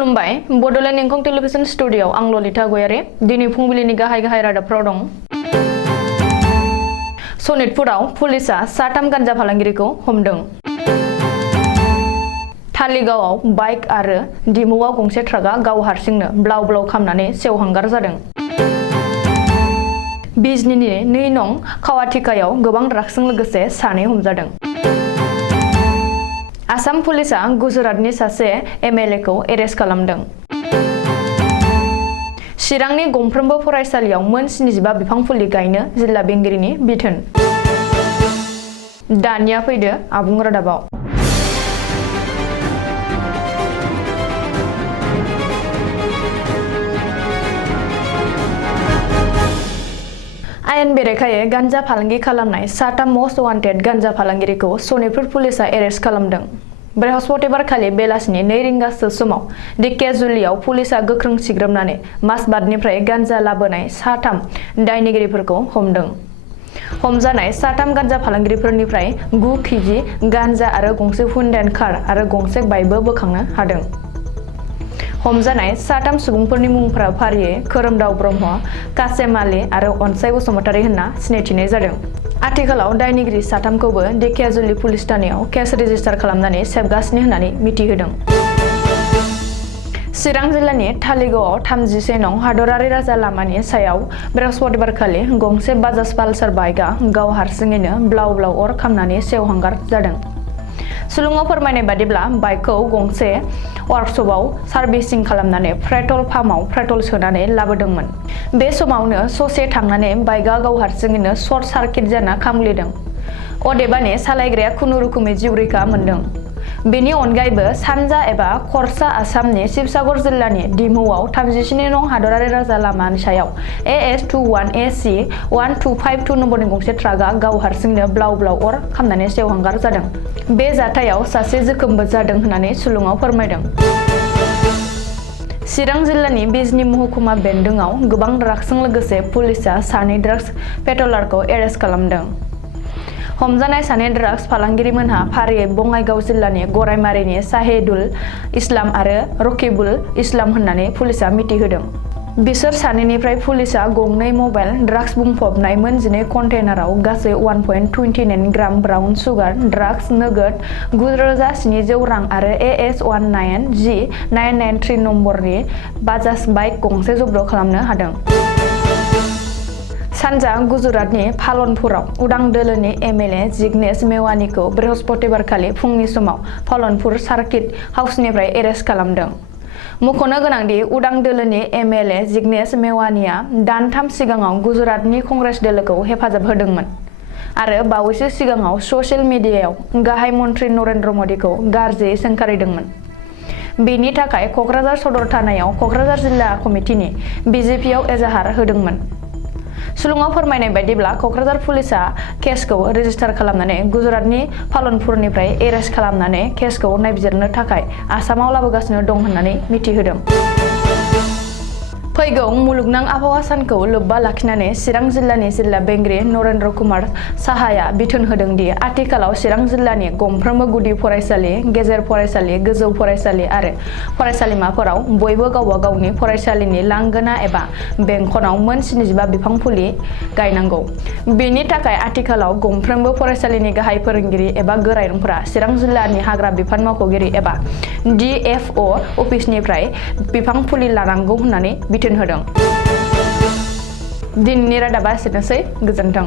खुलुमबाय बड'लेण्ड इंखं टेलिभिजन स्टुडिय'आव आं ललिता गयारि दिनै फुंबिलिनि गाहाय रादाबफोराव दं। सनितपुराव पुलिसआ साथाम गान्जा फालांगिरिखौ हमदों। थालिगावआव बाइक आरो दिमुआव गंसे ट्राकआ गाव हारसिंनो ब्लाव ब्लाव खामनानै सेवहांगार जादों। बिजनीनि 2 नं खावाथिकायाव गोबां ड्राग्सजों लोगोसे सानै हमजादों। आसाम पुलिसआ गुजरातनि सासे एमएलएखौ एरेस्ट खालामदों। चिरांनि गंफ्रोमबो फरायसालियाव मोन 75 बिफां फुलि गायनो जिल्ला बेंगिरिनि बिथोन। दानिया फैदो आबुं रादाबाव। आयेन बेरेखायै गान्जा फालांगि खालामनाय साथाम मस्ट वान्टेड गान्जा फालांगिरिखौ सनितपुर पुलिसआ एरेस्ट खालामदों। बृहस्पतिबारखालि बेलासिनि 2 रिंगासो समाव धेकियाजुलियाव पुलिसआ गोख्रों सिग्रोमनानै मासबादनिफ्राय गान्जा लाबोनाय साथाम दायनिगिरिफोरखौ हमदों। हमजानाय साथाम गान्जा फालांगिरिफोरनिफ्राय 9 केजि गान्जा आरो गंसे हुन्डाइ कार आरो गंसे बाइकबो बोखांनो हादों। हमजानाय साथाम सुबुंफोरनि मुंफोरा फारियै खोरोमदाव ब्रह्म, कासेम आली आरो अनसाय बसुमतारी होनना सिनायथिनाय जादों। आथिखालाव दायनिगिरि साथामखौबो धेकियाजुलि पुलिस थानायाव केस रेजिस्टार खालामनानै सेबगासिनो होननानै मिथिहोदों। चिरां जिल्लानि थालिगावआव 31 नं हादरारि राजा लामानि सायाव बृहस्पतिबारखालि गंसे बाजाज पालसार बाइकआ गाव हारसिङैनो ब्लाव ब्लाव अर खामनानै सेवहांगार जादों। सुलुङाव फोरमायनाय बादिब्ला बाइकखौ गंसे वार्कशपआव सार्भिसिं खालामनानै पेट्रल पाम्पआव पेट्रल सोनानै लाबोदोंमोन। बे समावनो ससे थांनानै बाइकआ गाव हारसिङैनो सर्ट सार्किट जाना खामग्लिदों। अदेबानि सालायग्राया खुनुरुखुमै जिउ रैखा मोन्दों। बेनि अनगायैबो सानजा एबा खरसा आसामनि शिबसागर जिल्लानि डिमुआव 37 नं हादरारि राजा लामानि सायाव AS21AC 1252 नम्बरनि गंसे ट्राकआ गाव हारसिंनो ब्लाव ब्लाव अर खामनानै सेवहांगार जादों। बे जाथायाव सासे जोखोमबो जादों होननानै सुलुङाव फोरमायदों। चिरां जिल्लानि बिजनी महकुमा बेन्दोंआव गोबां ड्राग्सजों लोगोसे पुलिसआ सानै ड्राग्स पेट्रलारखौ एरेस्ट खालामदों। हमजानाय सानै ड्राग्स फालांगिरिमोनहा फारियै बङाइगाव जिल्लानि गरायमारिनि साहिदुल इस्लाम आरो रकिबुल इस्लाम होननानै पुलिसआ मिथिहोदों। बिसोर सानैनिफ्राय पुलिसआ गंनै मबाइल, ड्राग्स बुंफबनाय मोन 12 कन्टेनाराव गासै 1.29 ग्राम ब्राउन सुगार ड्राग्स, नोगोद 9,700 रां आरो AS19G 993 नम्बरनि बाजाज बाइक गंसे जब्द खालामनो हादों। सानजा गुजरातनि फालनपुराव उदां दोलोनि एमएलए जिग्नेश मेवानीखौ बृहस्पतिबारखालि फुंनि समाव फालनपुर सार्किट हाउसनिफ्राय एरेस्ट खालामदों। मख'नो गोनांदि उदां दोलोनि एमएलए जिग्नेश मेवानीआ दानथाम सिगाङाव गुजरातनि कंग्रेस दोलोखौ हेफाजाब होदोंमोन आरो बावैसो सिगाङाव ससियेल मिडियायाव गाहाय मन्त्रि नरेन्द्र मदीखौ गाज्रियै सोंखारिदोंमोन। बेनि थाखाय क'क्राझार सदर थानायाव क'क्राझार जिल्ला कमिटिनि बिजेपिआव एजाहार होदोंमोन। सुलुङाव फोरमायनाय बायदिब्ला क'क्राझार पुलिसआ केसखौ रेजिस्टार खालामनानै गुजरातनि फालनपुरनिफ्राय एरेस्ट खालामनानै केसखौ नायबिजिरनो थाखाय आसामाव लाबोगासिनो दं होननानै मिथिहोदों। फैगौ मुलुगनां आबहावा सानखौ लोब्बा लाखिनानै चिरां जिल्लानि जिल्ला बेंगिरि नरेन्द्र कुमार साहाया बिथोन होदों दि आथिखालाव चिरां जिल्लानि गंफ्रोमबो गुदि फरायसालि, गेजेर फरायसालि, गोजौ फरायसालि आरो फरायसालिमाफोराव बयबो गावबा गावनि फरायसालिनि लांगोना एबा बेंखनाव मोन 75 बिफां फुलि गायनांगौ। बेनि थाखाय आथिखालाव गंफ्रोमबो फरायसालिनि गाहाय फोरोंगिरि एबा गोरायुंफोरा चिरां जिल्लानि हाग्रा बिफान मावख'गिरि एबा DFO अफिसनिफ्राय बिफां फुलि लानांगौ होननानै बिथोन होदों। दिनैनि रादाबा एसेनोसै। गोजोन्थों।